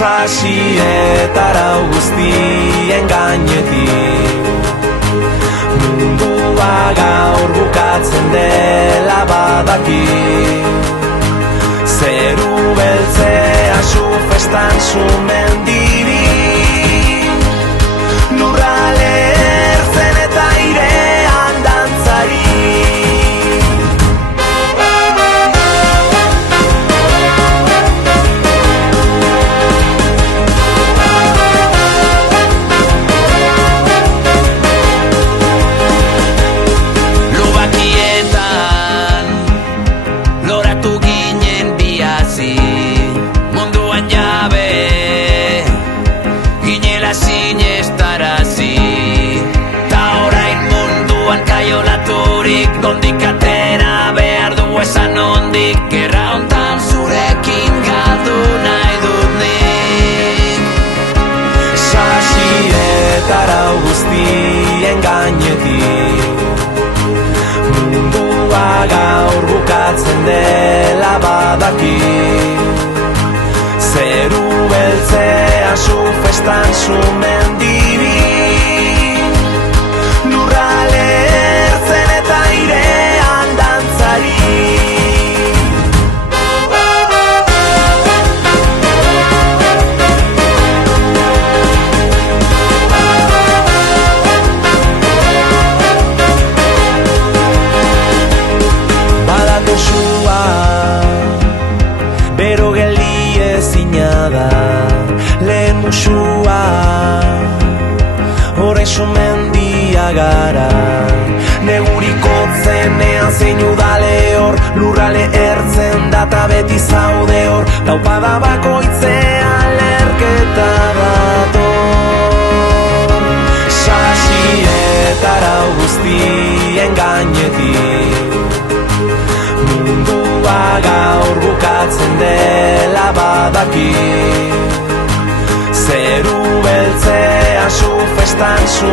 Sasietara guztien gainetik mundua gaur bukatzen dela badaki. Zeru beltzea zu festan zu mendiri, lurrale ertzen eta airean dantzari. Nondik atera behar du esan nondik, gerra hontan zurekin galdu nahi dut nik. Sasietara guztien gainetik mundua gaur bukatzen dela badaki. Zeru beltzea zu festan zu mendiri, lurrale ertzen eta airean dantzari. Badako sua bero geldi ezina da, lehen musua horrein sumendia gara. Neguriko zenean zein udale hor, lurrale ertzen data beti zaude hor, taupada bakoitzean lerketa dator. Sasietara guztien gainetik mundua gaur bukatzen dela badaki. Zeru beltzea zu festan zu